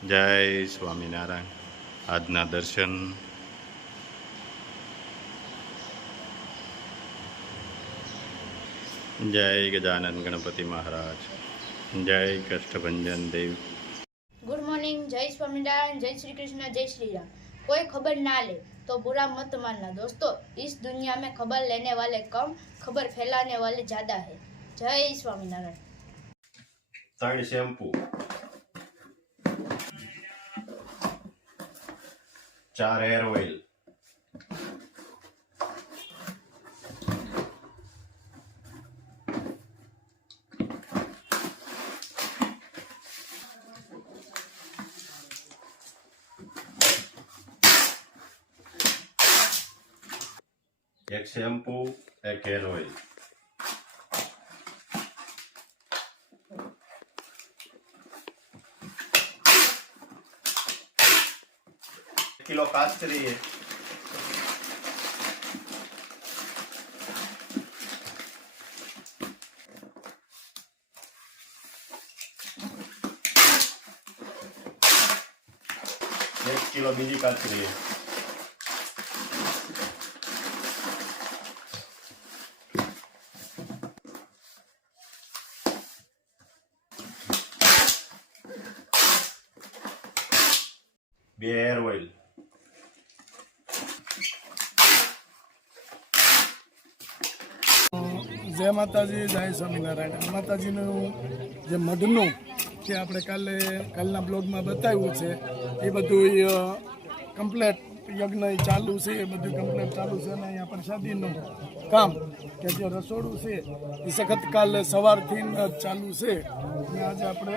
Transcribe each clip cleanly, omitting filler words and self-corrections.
જય સ્વામિનારાયણ. આજના દર્શન જય ગજાનન ગણપતિ મહારાજ, જય કષ્ટભંજન દેવ. गुड मॉर्निंग, जय स्वामीनारायण, जय श्री कृष्ण, जय श्री राम। कोई खबर ना ले तो बुरा मत मानना दोस्तों। इस दुनिया में खबर लेने वाले कम, खबर फैलाने वाले ज्यादा है। जय Swaminarayan. 3 shampoo, 4 hair oil, 1 shampoo, 1 hair oil, 1 kilo કાસ્તરી, 1 કિલો બીજી કાસ્તરી, 2 હેર ઓઇલ, જય માતાજી, જય સ્વામિનારાયણ. માતાજીનું જે મઢનું જે આપણે કાલના બ્લોગમાં બતાવ્યું છે એ બધું કમ્પ્લેટ યજ્ઞ ચાલુ છે, એ બધું કમ્પ્લેટ ચાલુ છે. અને અહીંયા પ્રસાદીનું કામ કે જે રસોડું છે એ સખત કાલ સવારથી જ ચાલુ છે. અને આજે આપણે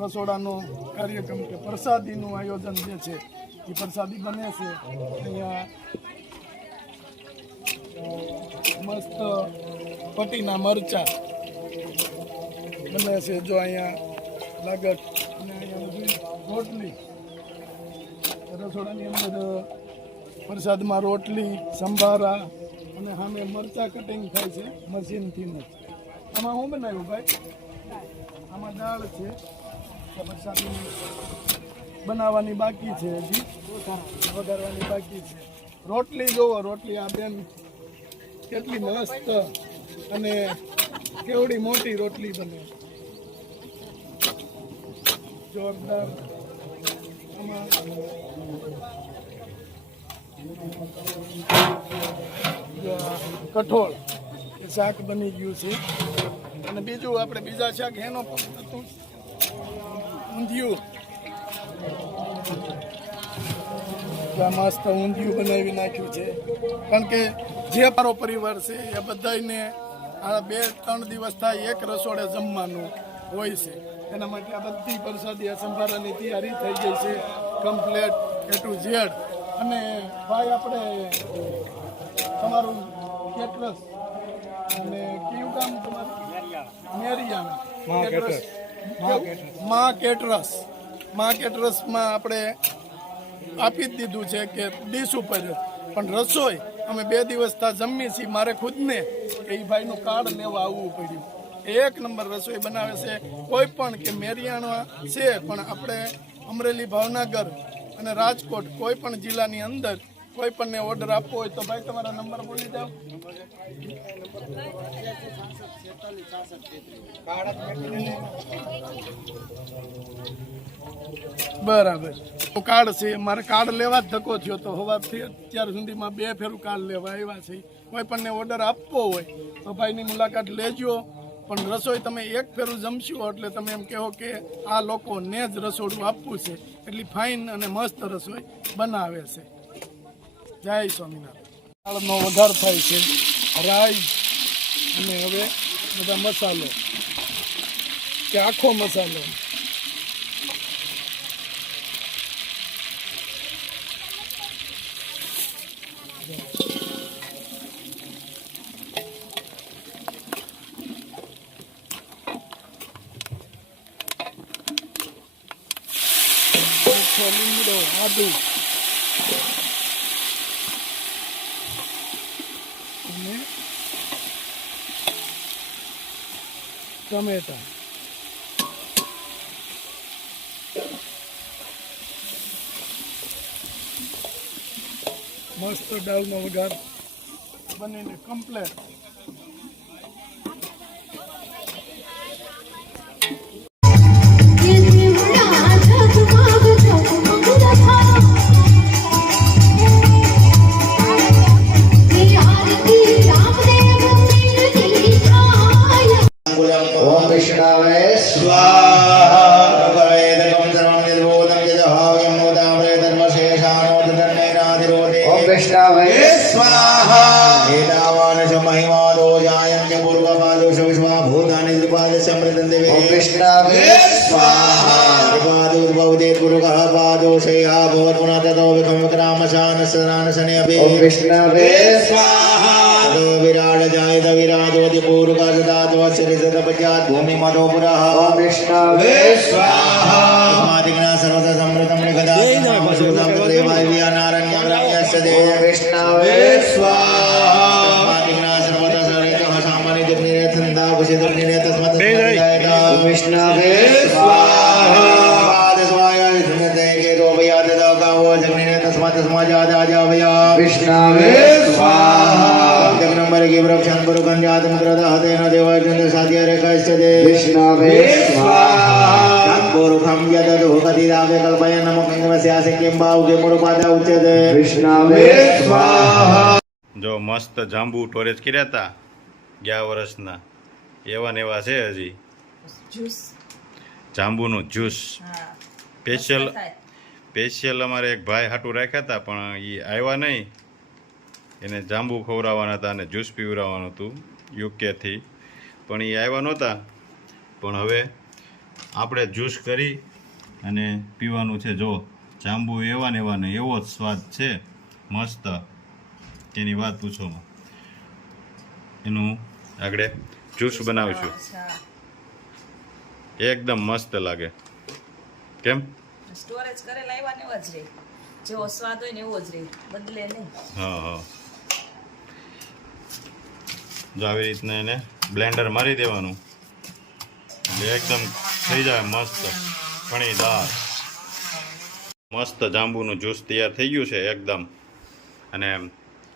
રસોડાનો કાર્યક્રમ કે પ્રસાદીનું આયોજન જે છે એ પ્રસાદી બને છે. અહીંયા મસ્ત પટીના મરચા બને છે, જો અહીંયા લાગત. અને અહીંયા બધી રોટલી રસોડાની અંદર પ્રસાદમાં રોટલી, સંભારા અને સામે મરચા કટિંગ થાય છે મશીનથી જ. આમાં શું બનાવ્યું ભાઈ? આમાં દાળ છે, પ્રસાદી બનાવવાની બાકી છે, હજી વઘારવાની બાકી છે. રોટલી જોવો, રોટલી આ બેન કેટલી મસ્ત અને કેવડી મોટી રોટલી બને, જોરદાર. આમાં કઠોળ એ શાક બની ગયું છે. અને બીજું આપણે બીજા શાક એનો હતું ઊંધિયું. મસ્ત ઊંધિયું બનાવી નાખ્યું છે. કારણ કે જે મારો પરિવાર છે એ બધાને આ 2-3 દિવસ થાય એક રસોડે જમવાનું હોય છે. એના માટે આ બધી પ્રસાદી આ સંભારાની તૈયારી થઈ ગઈ છે કમ્પ્લેટ A to Z. અને ભાઈ આપણે તમારું કેટરસ અને કયું કામ તમારું? મેરિયાણા માં કેટરસમાં આપણે આપી જ દીધું છે કે ડીશ ઉપર. પણ રસોઈ અમે 2 દિવસ ત્યાં જમી છીએ. મારે ખુદને કે એ ભાઈનું કાર્ડ લેવા આવવું પડ્યું. 1 નંબર રસોઈ બનાવે છે. કોઈ પણ કે મેરિયાણા છે પણ આપણે અમરેલી, ભાવનગર અને રાજકોટ કોઈ પણ જિલ્લાની અંદર કોઈ પણને ઓર્ડર આપવો હોય તો ભાઈ તમારા નંબર બોલી જાઓ. બરાબર, કાર્ડ છે. મારે કાર્ડ લેવા જ ધક્કો થયો તો સવારથી અત્યાર સુધીમાં 2 ફેરું કાર્ડ લેવા આવ્યા છે. કોઈ પણને ઓર્ડર આપવો હોય તો ભાઈની મુલાકાત લેજો. પણ રસોઈ તમે 1 ફેરું જમશો એટલે તમે એમ કહો કે આ લોકોને જ રસોડું આપવું છે. એટલી ફાઇન અને મસ્ત રસોઈ બનાવે છે. જય સ્વામિનારાયણ. દાળનો વઘાર થાય છે, રાઈ અને હવે બધા મસાલો કે આખો મસાલો. લીમડો, આદુ અને ટમેટા. મસ્ત દાળનો વઘાર બનીને કમ્પ્લેટ. ओम विष्णवे स्वाहा वेदकं सर्वं यद्भूतं यदहाव्यं मोदामृते धर्मशेषानोदन्नेनाधिरोधे ओम विष्णवे स्वाहा एतावान् च महिमादो जायन्ते पूर्वपादो विश्वभूतानि द्विपादस्य अमृतं देवे ओम विष्णवे स्वाहा द्विपादोद्भवते गुरुकः पादो शय्या भवत् पुनः ततो विक्रमविक्रामशानसनानशने अपि ओम विष्णवे स्वाहा विराट जायत विराजोति पूर्वका सदात्वश्रीसदपश्चात् भूमि मधोपुरः ओम विष्णवे स्वाहा मादिग्ना सर्वत समृतं निगदा पशुतं देवाय नारण्यस्य देव विष्णवे स्वाहा मादिग्ना सर्वत सरितः सामान्य दिग्निरेतनदा कुशिदग्निरे तस्मत् विष्णवे स्वाहा पादस्वाय धनते के रोपयात दगावो जग्निरे तस्मत् समाजादाजावया विष्णवे स्वाहा नंबर की वृक्षान पुरुकंजात मुद्रदा तेन देवाचंद्र साध्य रेखाश्च दे विष्णवे स्वाहा पुरुखम यददु कतिदावे कल्पयन नमोकंगवस्यासे किंबाउ के मुरुपादा उच्यते विष्णवे स्वाहा. જો મસ્ત જાંબુ સ્ટોરેજ કર્યા હતા ગયા વર્ષના એવા ને એવા છે હજી. જાંબુનું જ્યુસ સ્પેશિયલ અમારે એક ભાઈ હાટું રાખ્યા હતા પણ એ આવ્યા નહીં. એને જાંબુ ખવડાવવાના હતા અને જ્યુસ પીવડાવવાનું હતું યુકેથી પણ એ આવ્યા નહોતા. પણ હવે આપણે જ્યુસ કરી અને પીવાનું છે. જો જાંબુ એવા ને એવા ને એવો જ સ્વાદ છે મસ્ત, એની વાત પૂછોમાં. એનું આગળ જ્યુસ બનાવીશું, એકદમ મસ્ત લાગે. કેમ? સ્ટોરેજ કરેલા એવા ને એવા જ રહે, જેવો સ્વાદ હોય ને એવો જ રહે, બદલે નહીં. હા હા. જો આવી રીતના એને બ્લેન્ડર મારી દેવાનું એટલે એકદમ થઈ જાય મસ્ત કણીદાર. મસ્ત જાંબુનું જ્યુસ તૈયાર થઈ ગયું છે એકદમ. અને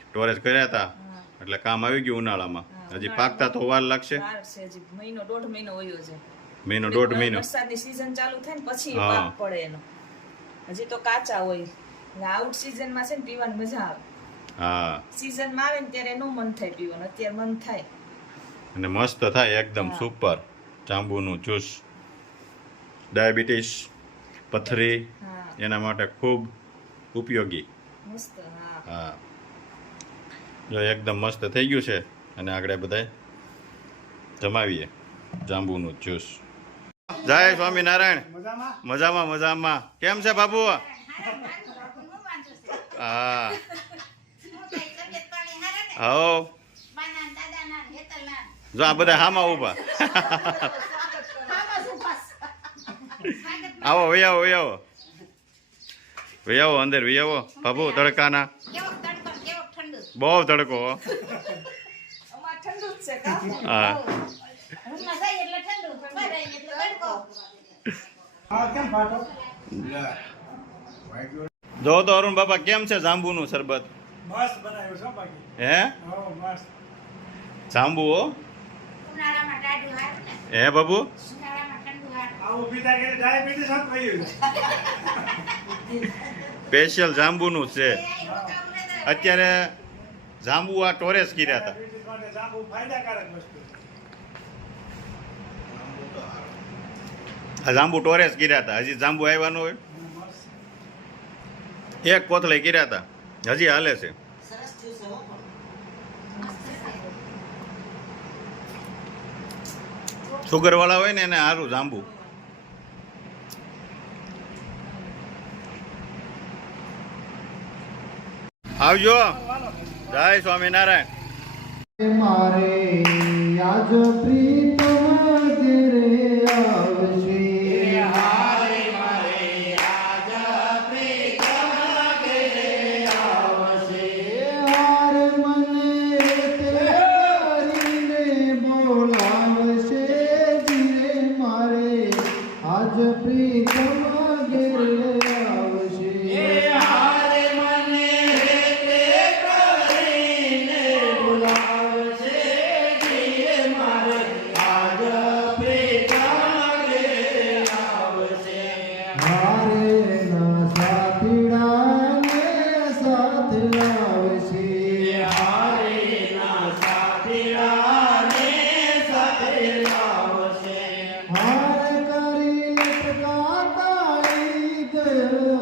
સ્ટોરેજ કર્યા હતા એટલે કામ આવી ગયું ઉનાળામાં. હજી પાકતા તો વાર લાગશે, મહિનો દોઢ મહિનો વયો છે. મહિનો દોઢ મહિનો. વરસાદની સીઝન ચાલુ થાય ને પછી પાક પડે એનો. હજી તો કાચા હોય. આઉટ સીઝનમાં છે ને પીવાની મજા આવે. હા, સીઝનમાં આવે ને ત્યારે નો મન થાય પીવાનું, અત્યારે મન થાય. અને મસ્ત થાય એકદમ સુપર. જાંબુનું જ્યુસ ડાયાબિટીસ, પથરી એના માટે ખૂબ ઉપયોગી. મસ્ત. હા, જો એકદમ મસ્ત થઈ ગયું છે. અને આગળ બધાય જમાવીએ જાંબુનું જ્યુસ. જય સ્વામિનારાયણ. મજામાં મજામાં. કેમ છે બાબુ? હા હો. જો આ બધા હામાં ઊભા. આવો વૈયાવો વૈયાવો વૈયાવો અંદર વૈયાવો બાબુ. તડકાના બહુ તડકો. હા જો તો અરુણ બાપા કેમ છે જાંબુનું શરબત? મસ્ત બનાવ્યું છે બાકી. હે મસ્ત જાંબુ હો. હે બાબુ? આવું પીતા કે ડાયાબિટીસ હત થયું. સ્પેશિયલ જાંબુનું છે. અત્યારે જાંબુ આ સ્ટોરેજ કર્યા હતા. ડાયાબિટીસ માટે જાંબુ ફાયદાકારક વસ્તુ. આ જાંબુ સ્ટોરેજ કર્યા હતા. હજી જાંબુ આવ્યા ન હોય. એક કોથળી કર્યા હતા, હજી હાલે છે. સુગર વાળા હોય ને એને સારું જાંબુ. આવજો. જય સ્વામિનારાયણ. મારે આજ પ્રીતમ ઘેરે આવશે. પ્રીતમ જય